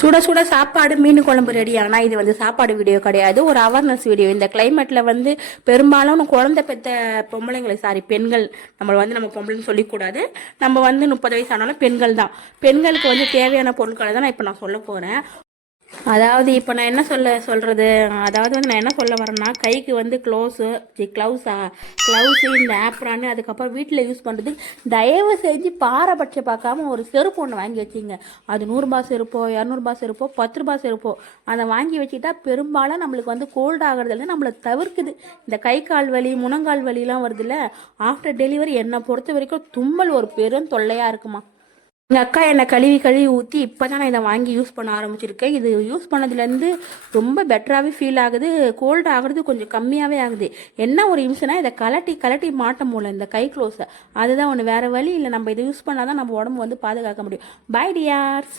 சுட சுட சாப்பாடு மீன் குழம்பு ரெடி. ஆனால் இது வந்து சாப்பாடு வீடியோ கிடையாது, ஒரு அவேர்னஸ் வீடியோ. இந்த கிளைமேட்டில் வந்து பெரும்பாலும் குழந்தை பெற்ற பொம்பளைங்களை, சாரி பெண்கள், நம்ம வந்து நம்ம பொம்பளைன்னு சொல்லிக்கூடாது, நம்ம வந்து 30 வயசு ஆனாலும் பெண்கள் தான். பெண்களுக்கு வந்து தேவையான பொருட்களை தான் நான் இப்போ சொல்ல போகிறேன். அதாவது இப்போ நான் என்ன சொல்கிறது, அதாவது வந்து நான் என்ன சொல்ல வரேன்னா, கைக்கு வந்து க்ளவுஸு, இந்த ஆப்ரானு, அதுக்கப்புறம் வீட்டில் யூஸ் பண்ணுறது, தயவு செஞ்சு பாரபட்சம் பார்க்காம ஒரு செருப்பு ஒன்று வாங்கி வச்சிங்க. அது 100 செருப்போ, 200 செருப்போ, 10 செருப்போ, அதை வாங்கி வச்சுக்கிட்டா பெரும்பாலும் நம்மளுக்கு வந்து கோல்டு ஆகிறதுல நம்மளை தவிர்க்குது. இந்த கை கால் வலி, முழங்கால் வலிலாம் வருதுல்ல, ஆஃப்டர் டெலிவரி என்னை பொறுத்த வரைக்கும் தும்மல் ஒரு பெரும் தொல்லையாக இருக்குமா. எங்கள் அக்கா என்னை கழுவி ஊற்றி இப்போ தான் நான் இதை வாங்கி யூஸ் பண்ண ஆரம்பிச்சிருக்கேன். இது யூஸ் பண்ணதுலேருந்து ரொம்ப பெட்டராகவே ஃபீல் ஆகுது. கோல்டு ஆகுறது கொஞ்சம் கம்மியாகவே ஆகுது. என்ன ஒரு இம்சனா, இதை கலட்டி மாட்ட முடியல இந்த கை க்ளோஸை. அதுதான் ஒன்று, வேறு வழி இல்லை. நம்ம இதை யூஸ் பண்ணால் தான் நம்ம உடம்பு வந்து பாதுகாக்க முடியும். பை டியார்ஸ்.